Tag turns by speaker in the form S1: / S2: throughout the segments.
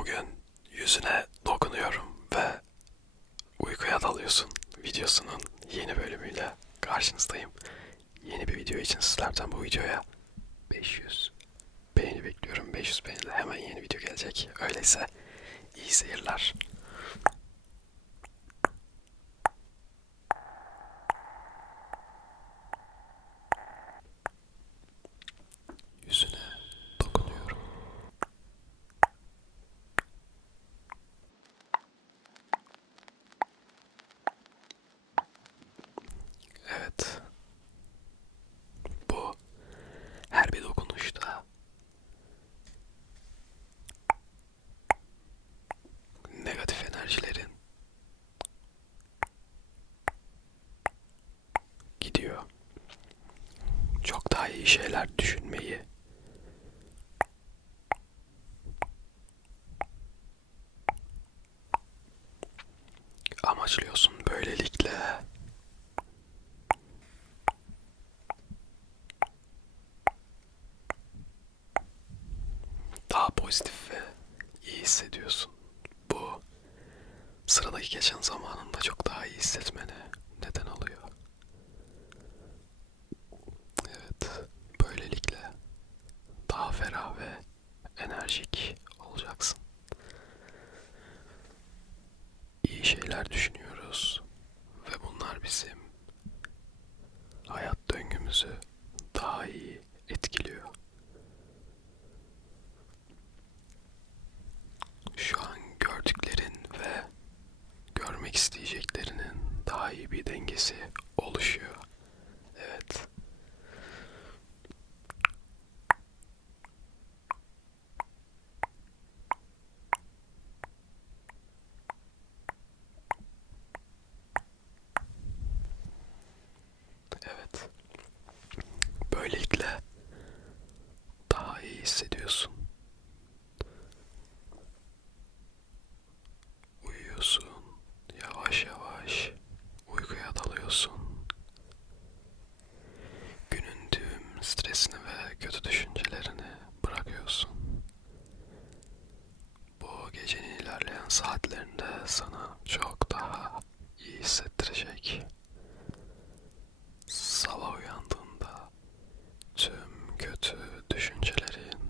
S1: Bugün yüzüne dokunuyorum ve uykuya dalıyorsun videosunun yeni bölümüyle karşınızdayım. Yeni bir video için sizlerden bu videoya 500 beğeni bekliyorum. 500 beğenide hemen yeni video gelecek. Öyleyse iyi seyirler. Yüzüne dokunuyorum. Evet. Bu her bir dokunuşta negatif enerjilerin gidiyor. Çok daha iyi şeyler düşünmeyi amaçlıyorsun böylelikle. Daha pozitif ve iyi hissediyorsun. Bu sıradaki geçen zamanında çok daha iyi hissetmene olacaksın. İyi şeyler düşünüyoruz ve bunlar bizim hayat döngümüzü daha iyi etkiliyor. Şu an gördüklerin ve görmek isteyeceklerinin daha iyi bir dengesi oluşuyor. Evet. Evet. Böylelikle daha iyi hissediyorsun. Uyuyorsun. Yavaş yavaş uykuya dalıyorsun. Günün tüm stresini ve kötü düşüncelerini bırakıyorsun. Bu gecenin ilerleyen saatlerinde sana çok daha iyi hissettirecek. Sabah uyandığında tüm kötü düşüncelerin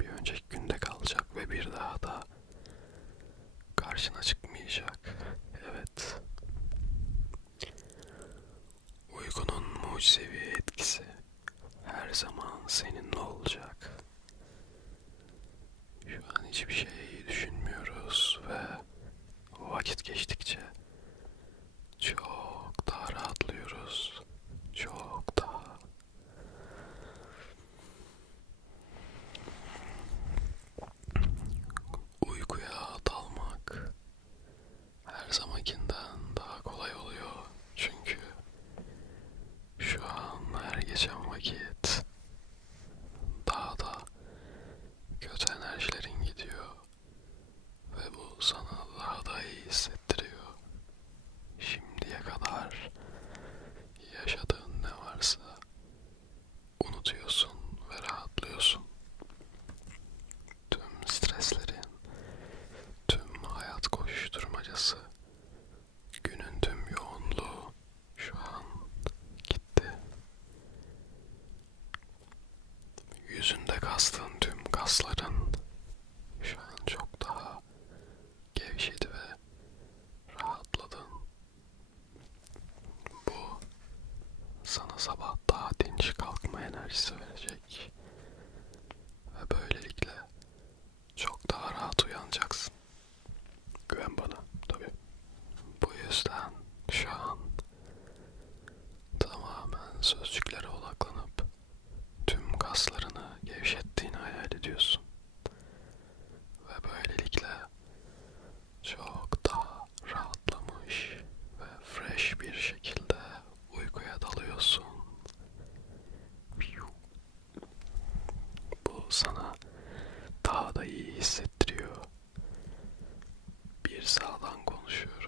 S1: bir önceki günde kalacak ve bir daha da karşına çıkmayacak. Evet. Uykunun mucizevi etkisi her zaman seninle olacak. Şu an hiçbir şey düşünmüyoruz ve vakit geçtikçe çok daha rahatlıyoruz. Çok daha. Uykuya dalmak her zamankinden daha kolay oluyor. Çünkü şu an her geçen vakit daha da kötü enerjilerin gidiyor ve bu sana daha da iyi hissettiriyor. Şimdiye kadar yaşadığın ne varsa unutuyorsun ve rahatlıyorsun. Tüm streslerin, tüm hayat koşuşturmacası, günün tüm yoğunluğu şu an gitti. Yüzünde kastığın tüm kasların şu an çok daha gevşedi ve rahatladın. Bu sana sabah daha dinç kalkma enerjisi verecek. Ve böylelikle çok daha rahat uyanacaksın. Güven bana tabii. Bu yüzden şu an tamamen sözcüklere odaklanıp tüm kaslarını gevşettiğini hayal ediyorsun. Ve böylelikle çok daha rahatlamış ve fresh bir şekilde uykuya dalıyorsun. Bu sana daha da iyi hissettiriyor. Bir sağdan konuşuyorum,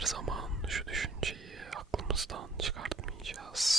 S1: her zaman şu düşünceyi aklımızdan çıkartmayacağız.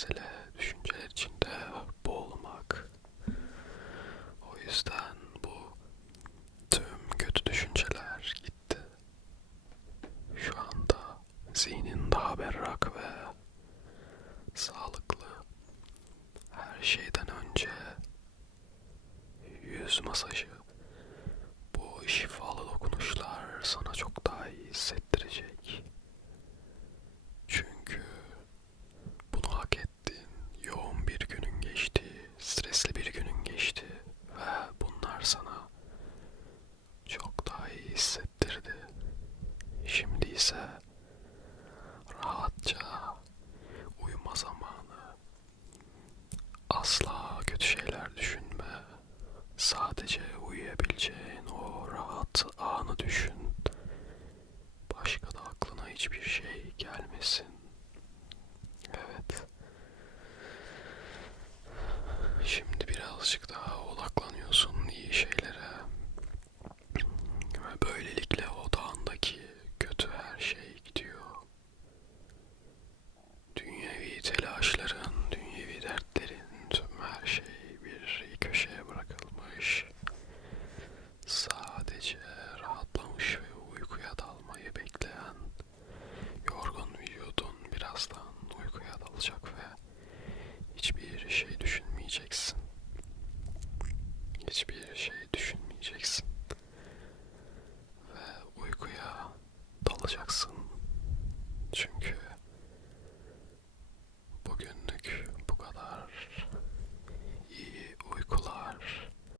S1: mesele düşünceler içinde boğulmak. O yüzden bu tüm kötü düşünceler gitti. Şu anda zihnin daha berrak ve sağlıklı. Her şeyden önce yüz masajı. Bu şifalı dokunuşlar sana çok